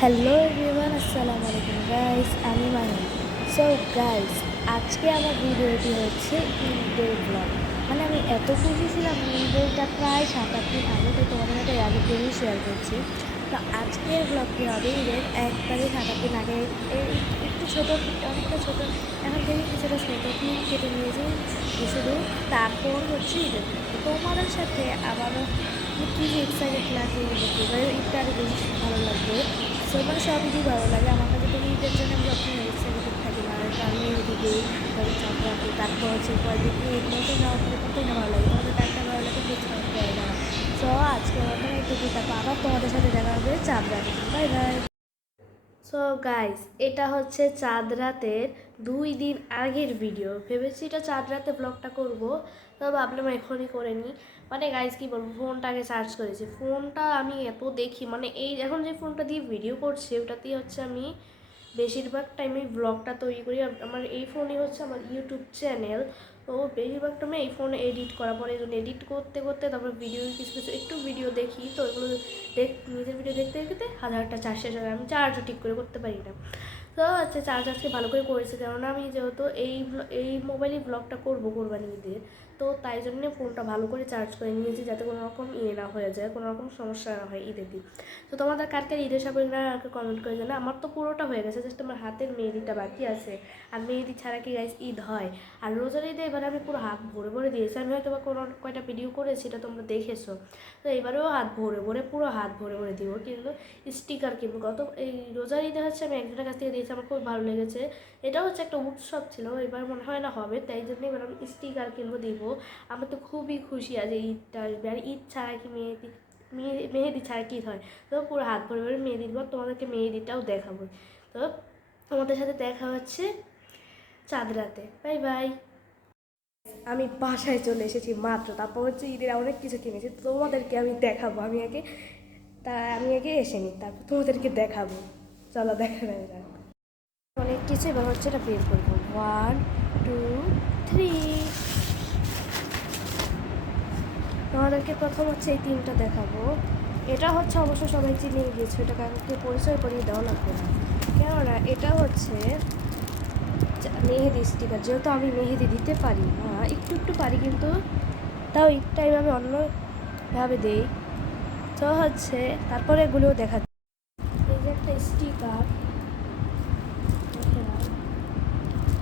Hello everyone আসসালামু আলাইকুম guys আমি মাহি সো গাইস আজকে আমার ভিডিওটি হচ্ছে ঈদের ব্লগ মানে আমি এত খুশি ছিলাম ঈদেরটা প্রায় সাত আট দিন আগে, তো তোমাদের সাথে আগে দিনই শেয়ার করছি। তো আজকের ব্লগটি হবে ঈদের এক তারিখ সাত আট দিন আগে একটু ছোটো, অনেকটা ছোটো। এখন থেকে কিছুটা ছোটো। ক্লিপ কেটে নিয়েছি শুধু। তারপর হচ্ছে ঈদের তোমাদের সাথে আবারও কী এক্সাইটেড লাগে ঈদটা আরও বেশি ভালো লাগবে। সো মানে সব ঈদই ভালো লাগে। আমার কাছে তো ঈদের জন্য আমি যখন সবসময় এক্সাইটেড থাকি না কারণ ওদিকে চাকরাতে তারপর হচ্ছে কয়েকদিন ঈদ মতো যাওয়ার পরে কতই না ভালো লাগে। তোমাদের কারটা ভালো লাগে ভালো লাগে না। সো আজকে মতো এইটুকু তারপর আবার তোমাদের সাথে দেখা হবে চাঁদ বাই বাই। সো গাইস এটা হচ্ছে চাঁদ রাতের দুই দিন আগের ভিডিও ভেবেছি এটা চাঁদ রাতে ব্লগটা করব, তো ভাবলাম এখনই করে নিই। মানে গাইজ কি বলব ফোনটাকে চার্জ করেছি। ফোনটা আমি এত দেখি মানে এই এখন যে ফোনটা দিয়ে ভিডিও করছি, ওটাতেই হচ্ছে আমি বেশিরভাগ টাইমে ব্লগটা তৈরি করি। আমার এই ফোনই হচ্ছে আমার ইউটিউব চ্যানেল তো বেশিরভাগ টাইমে এই ফোনে এডিট করার পরে জন্য এডিট করতে করতে তারপর ভিডিও কিছু কিছু, একটু ভিডিও দেখি। তো এগুলো দেখ, নিজের ভিডিও দেখতে দেখতে হাজারটা চার শেষ হয় আমি চার্জও ঠিক করে করতে পারি না। তো হচ্ছে চার্জ আজকে ভালো করে করেছি। কেননা আমি যেহেতু এই এই মোবাইলে ব্লগটা করব কোরবানি ঈদের তো তাই জন্যে ফোনটা ভালো করে চার্জ করে নিয়েছি যাতে কোনো রকম ইয়ে না হয়ে যায়, কোনো রকম সমস্যা না হয় ঈদের দিন। তো তোমাদের কার কার ঈদের সাপে না কমেন্ট করে জানা আমার তো পুরোটা হয়ে গেছে জাস্ট আমার হাতের মেহেদিটা বাকি আছে। আর মেহেদি ছাড়া কি গাইস ঈদ হয়? আর রোজার ঈদে এবার আমি পুরো হাত ভরে ভরে দিয়েছি। আমি হয়তো বা কোনো কয়টা ভিডিও করেছি, এটা তোমরা দেখেছ। তো এবারেও হাত ভরে ভরে, পুরো হাত ভরে ভরে দিব। কিন্তু স্টিকার কিনবো। গত এই রোজার ঈদে হচ্ছে আমি একজনের কাছ থেকে দিয়েছি, আমার খুব ভালো লেগেছে। এটা হচ্ছে একটা উৎসব ছিল, এবার মনে হয় না হবে, তাই জন্য এবার আমি স্টিকার কিনবো, দিব। আমার তো খুবই খুশি আছে ঈদটা আসবে আর ঈদ ছাড়া কি মেহেদি, মেহে- মেহেদি ছাড়া কী হয়? তো পুরো হাত ভরে ভরে মেহেদি দিব, তোমাদেরকে মেহেদিটাও দেখাবো। তো তোমাদের সাথে দেখা হচ্ছে চাঁদ রাতে বাই বাই। আমি বাসায় চলে এসেছি মাত্র, তারপর হচ্ছে ঈদের অনেক কিছু কিনেছি তোমাদেরকে আমি দেখাবো, আমি আগে, তা আমি আগে এসে নিই, তারপর তোমাদেরকে দেখাবো। চলো দেখা যাক। অনেক কিছু, এবার হচ্ছে এটা বের করব ওয়ান টু থ্রি তোমাদেরকে প্রথম হচ্ছে এই তিনটা দেখাবো। এটা হচ্ছে অবশ্য সবাই চিনে গিয়েছে এটা কাউকে পরিচয় করিয়ে দেওয়া লাগবে না কেননা এটা হচ্ছে মেহেদি স্টিকার যেহেতু আমি মেহেদি দিতে পারি না, একটু একটু পারি কিন্তু তাও টাইম আমি অন্যভাবে দিই। তো হচ্ছে তারপরে এগুলোও দেখা এই যে একটা স্টিকার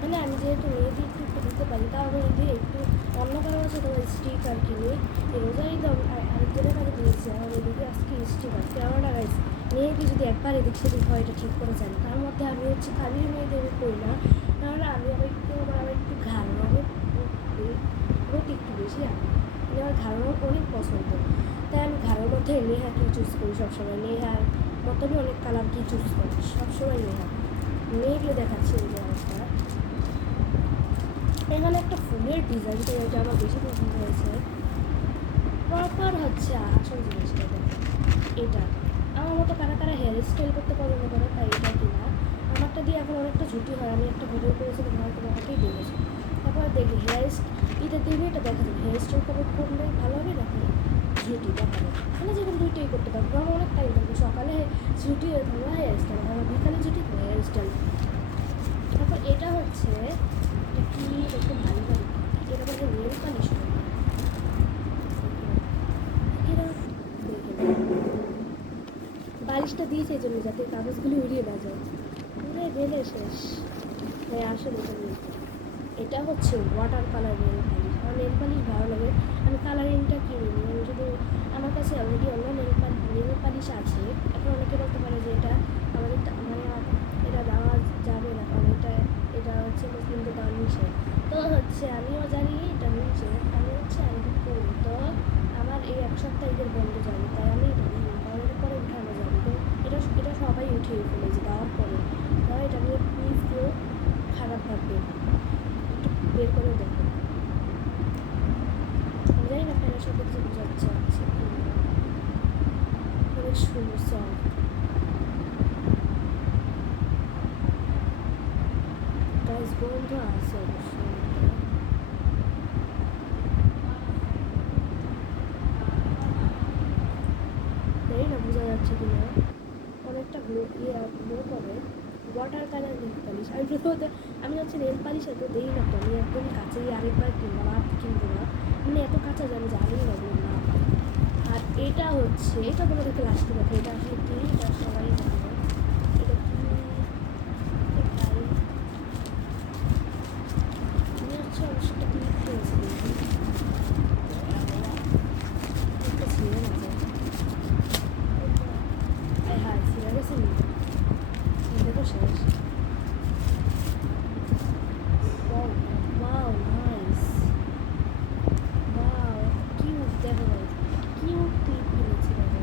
মানে আমি যেহেতু মেহেদি একটু একটু দিতে পারি আমি যদি একটু অন্য কারও কাছে কোনো স্টিকার কিনি আমি আর- আরেকজনের কাছে দিয়েছি, আমার এদিকে আজকে স্টিকার কেমন গাইস মেহেদি যদি একবার এদিক সেদিক হয়, এটা ঠিক করে জানি। তার মধ্যে আমি হচ্ছে খালি মেহেদি আমি করি না কারণ আমি আবার একটু আমার একটু ঘাড় রোদ একটু বেশি আমি মানে আমার ঘাড় অনেক পছন্দ। তাই আমি ঘাড়ের মধ্যে নেহাকে চুজ করি? সবসময় নেহার মতনই অনেক কালার কি চুজ করি? সবসময় নেহা। মেয়েগুলো দেখাচ্ছি। এখানে একটা ফুলের ডিজাইন তো এটা আমার বেশি পছন্দ হয়েছে। প্রপার হচ্ছে আসল জিনিসটা এটা। আমার মতো কারা কারা হেয়ার স্টাইল করতে পছন্দ করে তাই এটা কিনা। আমারটা দিয়ে এখন অনেকটা ঝুটি হয়, আমি একটা ভিডিও করেছিলাম হয়তো আমাকেই দেখেছি। তারপর দেখি হেয়ার এটা দিলে এটা দেখা যাবে হেয়ার স্টাইল কবে করলে ভালো হবে নাকি? ঝুটি দেখা যাবে মানে যেরকম দুইটাই করতে পারব আমার অনেক টাইম লাগবে। সকালে ঝুটি ধরো হেয়ার স্টাইল আমার বিকালে ঝুটি হেয়ার স্টাইল তারপর এটা হচ্ছে বালিশটা দিয়েছে এই জন্য যাতে কাগজগুলি উড়িয়ে না যায়। উড়ে গেলে শেষ। হ্যাঁ আসলে এটা হচ্ছে ওয়াটার কালার নেল পালিশ আমার নেল পালিশ ভালো লাগে। আমি কালারিংটা কিনিনি আমি শুধু আমার কাছে অলরেডি অন্য নেল পালিশ পালিশ আছে, এখন অনেকে বলতে পারে যে এটা আমাদের মানে দেওয়া যাবে না, কারণ এটা এটা হচ্ছে মুসলিমদের দেওয়া নিষেধ তো হচ্ছে আমিও জানি, এটা নিষেধ আমি হচ্ছে আমি করি। তো আমার এই এক সপ্তাহ ঈদের বন্ধ যাবে, তাই আমি এটা দিই কারণ এটা পরে উঠানো যাবে তো এটা এটা সবাই উঠিয়ে ফেলেছে দেওয়ার পরে। তো এটা নিয়ে প্লিজ কেউ খারাপ না। একটু বের করে দেখো। জানি না ফ্যানের সাথে কিছু বোঝাচ্ছে সুন্দর সফট গাইস বন্ধ আছে অবশ্যই জানি না বোঝা যাচ্ছে কিনা অনেকটা গ্লো ইয়ে গ্লো করে ওয়াটার কালার নেল পালিশ আমি প্রথমত আমি হচ্ছে নেল পালিশ এত দিই না তো আমি একদম কাছেই আরেকবার কিনলাম আর কিনবো না মানে এত কাঁচা যে আমি জানি না না আর এটা হচ্ছে, এটা তোমাদেরকে লাস্টে দেখো এটা আসলে কি এটা সবাই জানে এটা কি এটাই আমি হচ্ছে অবশ্যটা ক্লিক করেছি একটা ছিল না যে হ্যাঁ হ্যাঁ ছিল গেছে নি দেখো শেষ Wow, wow, nice. Wow, cute দেখো guys. Cute clip কিনেছি দেখো।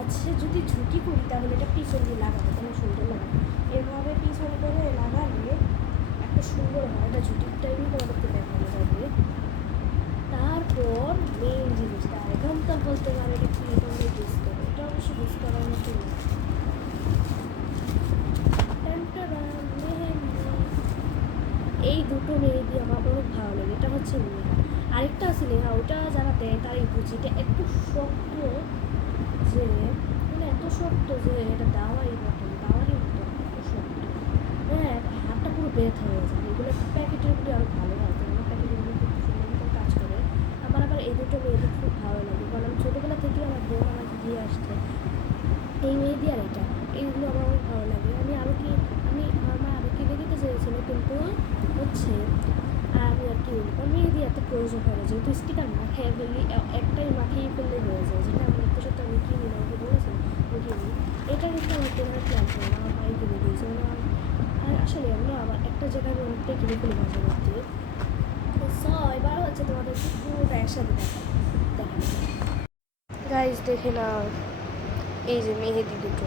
আচ্ছা যদি ঝুঁকি করি তাহলে এটা পিছন দিয়ে লাগাবো কোনো সুন্দর লাগে এভাবে পিছন করে লাগালে একটা সুন্দর হয় এটা ঝুঁটির টাইমই তোমাদেরকে দেখানো যাবে তারপর মেইন জিনিসটা এখন তো বলতে পারে এটা কি তোমরা ইউজ করো এটা অবশ্য ইউজ করার মতো না টানটারান, মেহেন্দি। এই দুটো মেহেদি আমার অনেক ভালো এটা হচ্ছে আরেকটা আছে নেহা ওটা যারা দেয় তারাই বুঝি। এটা একটু শক্ত যে মানে এত শক্ত যে, এটা দাওয়াই মতন দাওয়ারই মতন এত শক্ত। হ্যাঁ হাতটা পুরো বেথ হয়ে যায়। এগুলো প্যাকেটের উপরে আরও ভালো হয় কারণ প্যাকেটের উপরে খুব সুন্দর মতন কাজ করে আমার আবার এই দুটো মেয়েদের খুব ভালো লাগে কারণ আমি ছোটোবেলা থেকে আমার বোন আমাকে দিয়ে আসছে এই মেহেদি আর এটা এইগুলো আমার অনেক ভালো লাগে আমি আরও কি আমি আমার মা আরও কিনে দিতে চেয়েছিল কিন্তু হচ্ছে আর আমি আর কি বলব কারণ মেহেদি এত প্রয়োজন হয় না, যেহেতু স্টিকার মাখিয়ে ফেললি একটাই মাখিয়ে ফেললে হয়ে যায়, যেটা আমি একটা সত্যি আমি কিনি না আমাকে বলেছেন? আমি কিনি এটা কিন্তু আমার কেনার প্ল্যান ছিল না, আমার মাই কিনে দিয়েছে মানে আর আসলে আমরা আবার একটা জায়গায় আমি অনেকটাই কিনে ফেলি মাঝে মধ্যে। এবার হচ্ছে তোমাদেরকে পুরোটা একসাথে দেখা। দেখা গাইজ দেখে নাও। এই যে মেহেদি দুটো।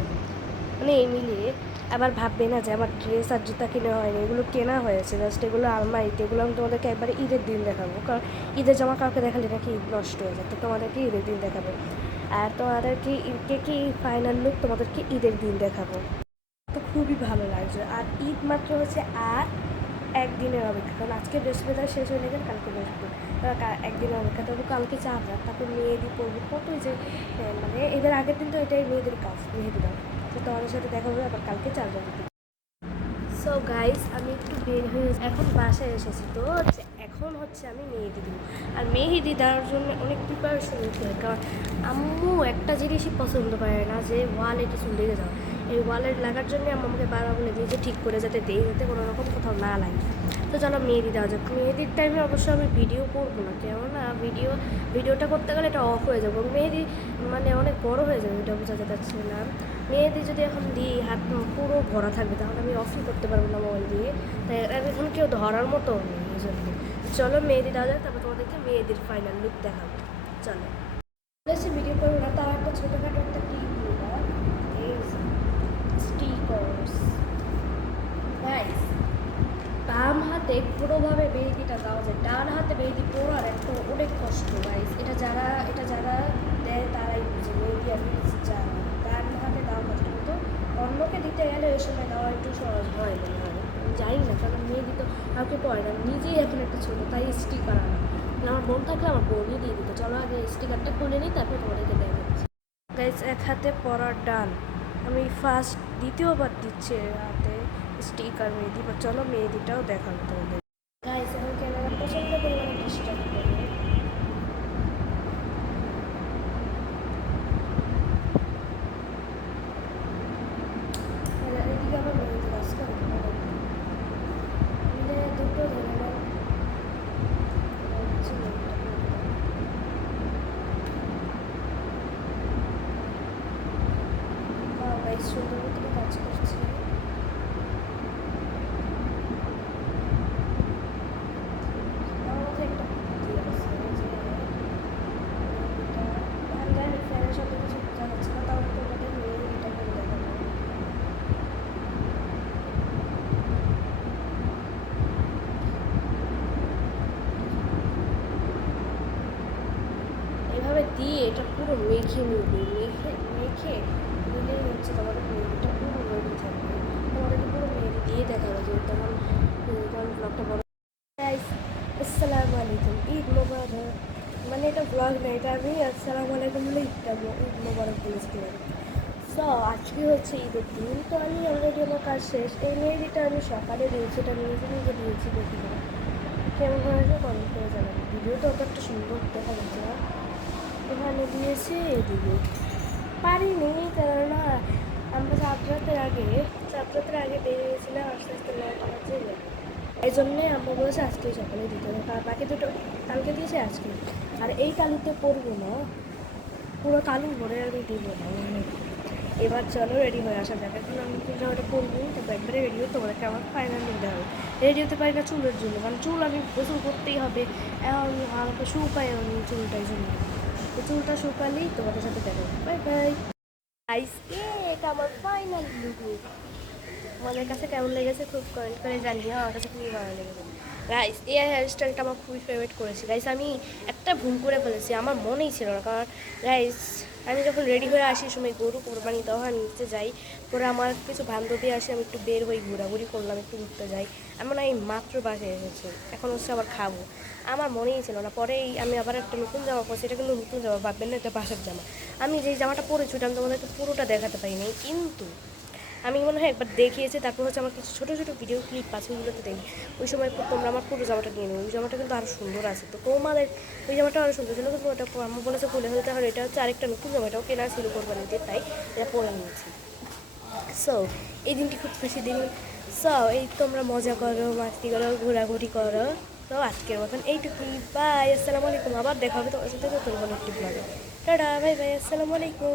মানে এই মিলিয়ে আবার ভাববে না যে আমার ড্রেস আর জুতা কেনা হয়নি, এগুলো কেনা হয়েছে জাস্ট এগুলো আলমারিতে, এগুলো আমি তোমাদেরকে একবারে ঈদের দিন দেখাবো। কারণ ঈদের জামা কাউকে দেখালে নাকি ঈদ নষ্ট হয়ে যায়? তো তোমাদেরকে ঈদের দিন দেখাবো। আর তোমাদেরকে ঈদকে কি ফাইনাল লুক তোমাদেরকে ঈদের দিন দেখাবো। তো খুবই ভালো লাগছে। আর ঈদ মাত্র হচ্ছে আর একদিনের অপেক্ষা। কারণ আজকে বৃহস্পতিবার শেষ হয়ে গেলে কালকে বৃহস্পতি একদিনের অপেক্ষা। তবু কালকে চার রাত তারপর মেহেদি পড়ব কতই যে মানে এদের আগের দিন তো এটাই মেয়েদের কাজ, মেহেদি দাও তো তোমাদের সাথে দেখা হবে, আবার কালকে চার রাত সো গাইস আমি একটু বের হয়ে এখন বাসায় এসেছি তো এখন হচ্ছে আমি মেহেদি দিব। আর মেহেদি দেওয়ার জন্য অনেক প্রিপারেশন নিতে হয়, কারণ আম্মু একটা জিনিসই পছন্দ করে না, যে ওয়ালে কিছু লেগে যাওয়া। এই ওয়ালের লাগার জন্য আমাকে বারবার বলে দিয়েছে, ঠিক করে যাতে দেই, যাতে কোনো রকম কোথাও না লাগে। তো চলো মেহেদি দেওয়া যাক। মেহেদির টাইমে অবশ্য আমি ভিডিও করব না, কেননা ভিডিও ভিডিওটা করতে গেলে এটা অফ হয়ে যাবে মেহেদি মানে অনেক বড় হয়ে যাবে, এটা বোঝা যাচ্ছে না। মেহেদি যদি এখন দিই, হাত পুরো ভরা থাকবে, তাহলে আমি অফই করতে পারব না মোবাইল দিয়ে। তাই এখন কেউ ধরার মতো নেই এই জন্য। চলো মেহেদি দেওয়া যাক, তারপর তোমাদেরকে মেহেদির ফাইনাল লুক দেখাবো। চলো। ভিডিও করব না, তার একটা ছোটোখাটো একটা নেব স্টিকার্স বাম হাতে পুরোভাবে মেহেদিটা দেওয়া যায়, ডান হাতে মেহেদি পড়ার একটা অনেক কষ্ট গাইস এটা যারা এটা যারা দেয় তারাই বুঝে মেহেদি আর যারা ডান হাতে দেওয়া কষ্ট, কিন্তু অন্যকে দিতে গেলে ওই সময় দেওয়া একটু সহজ হয় মনে হয় আমি জানি না, কারণ মেহেদি তো কাউকে পড়ে না। নিজেই এখন একটা ছোটো, তাই স্টিকার আনা। আমার বোন থাকলে আমার বোনই দিয়ে দিত, চলো আগে স্টিকারটা খুলে নিই, তারপর তোমাদেরকে দেখাচ্ছি গাইজ এক হাতে পড়ার ডান। আমি ফার্স্ট দ্বিতীয়বার দিচ্ছি এর হাতে স্টিকার মেহেদি বা চলো মেহেদিটাও দেখাবো তোমাদের। গাইস এখন ক্যামেরা প্রচণ্ড পরিমাণে ডিস্টার্ব করে। কাজ করে মিলে দুটো ধরে নাও এবার হচ্ছে মেহেদিটা করে দিলাম। বাহ, গাইস সুন্দর মতো কাজ করছে আমার মধ্যে একটা বুদ্ধি আছে যে এটা আমি জানি ফ্যানের সাথে কিছু বোঝা যাচ্ছে না তাও তোমাদের মেয়ে এটা করে দেখাবো এভাবে দিয়ে এটা পুরো মেখে নিবি মেখে মেখে দিলেই হচ্ছে তোমাদের মেহেদিটা পুরো রেডি থাকবে। তোমাদেরকে পুরো মেহেদি দিয়ে দেখাবে যে উম, কারণ ব্লগটা বড় আসসালামু আলাইকুম ঈদ মোবারক। মানে এটা ব্লগ না এটা আমি আসসালামু আলাইকুম বলে ঈদটা ঈদ মোবারক বলেছিলাম। সো আজকে হচ্ছে ঈদের দিন তো আমি অলরেডি আমার কাজ শেষ। এই মেহেদিটা আমি সকালে দিয়েছি এটা নিজে নিজে দিয়েছি দেখি কেমন হয়েছে? কমেন্ট করে জানাবেন ভিডিওটা অত একটা সুন্দর দেখা যাচ্ছে না। এখানে দিয়েছি, এদিকে। পারিনি, কেননা আমরা যাত্রাতের আগে যাত্রাতের আগে বেরিয়েছিলাম আস্তে আস্তে বাজে এই জন্যে আমরা বলেছি আজকে সকালে দিতে হবে। বাকি দুটো, কালকে দিয়েছি আজকে আর এই কালিতে পড়ব না। পুরো কালু ভরে আমি দিব না মানে। এবার চলো রেডি হয়ে আসা যাক। এখন আমি জামাটা পরবো? তো একবারে রেডি হতে তোমাদেরকে আমার ফাইনাল নিতে হবে। রেডি হতে পারি না চুলের জন্য, কারণ চুল আমি গোসল করতেই হবে। এখন হালকা শুকাই আমি চুলটাই জন্য। চুলটা শুকালেই তোমাদের সাথে দেখা বাই বাই আইসকে এটা আমার ফাইনাল লুক তোমাদের কাছে কেমন লেগেছে খুব কমেন্ট করে জানিও, আমার কাছে খুবই ভালো লেগেছে। গাইস এই হেয়ার স্টাইলটা আমার খুবই ফেভারিট করেছি। গাইস আমি একটা ভুল করে ফেলেছি, আমার মনেই ছিল না। কারণ গাইস আমি যখন রেডি হয়ে আসি সময় গরু কোরবানি তখন নিতে যাই, পরে আমার কিছু বান্ধবী আসে, আমি একটু বের হই, ঘোরাঘুরি করলাম, একটু ঘুরতে যাই। আমি এমন আমি মাত্র বাসায় এসেছি, এখন হচ্ছে আবার খাব। আমার মনেই ছিল না, পরেই আমি আবার একটা নতুন জামা পরছি, এটা কিন্তু নতুন জামা, ভাববেন না, এটা বাসার জামা। আমি যেই জামাটা পরেছি, ওটা আমি তোমাদেরকে পুরোটা দেখাতে পারিনি, কিন্তু আমি মনে হয় একবার দেখিয়েছি, তারপর হচ্ছে আমার কিছু ছোটো ছোটো ভিডিও ক্লিপ আছে ওইগুলোতে দেখি। ওই সময় তোমরা আমার পুরো জামাটা নিয়ে নেবে। ওই জামাটা কিন্তু আরও সুন্দর আছে। তো তোমাদের ওই জামাটা আরও সুন্দর ছিল, কিন্তু ওটা আমার বলেছে খুলে ফেলতে হবে এটা হচ্ছে আরেকটা নতুন জামাটাও কেনা ছিল কোরবানিতে, তাই এটা পরে নিয়েছি। সো এই দিনটি খুব খুশি দিন। সো এই তোমরা মজা করো, মাস্তি করো, ঘোরাঘুরি করো। তো আজকের মতন এইটুকুই। বাই আসসালামু আলাইকুম। আবার দেখা হবে তোমার সাথে নতুন কোনো একটি ব্লগে টাটা বাই বাই আসসালামু আলাইকুম।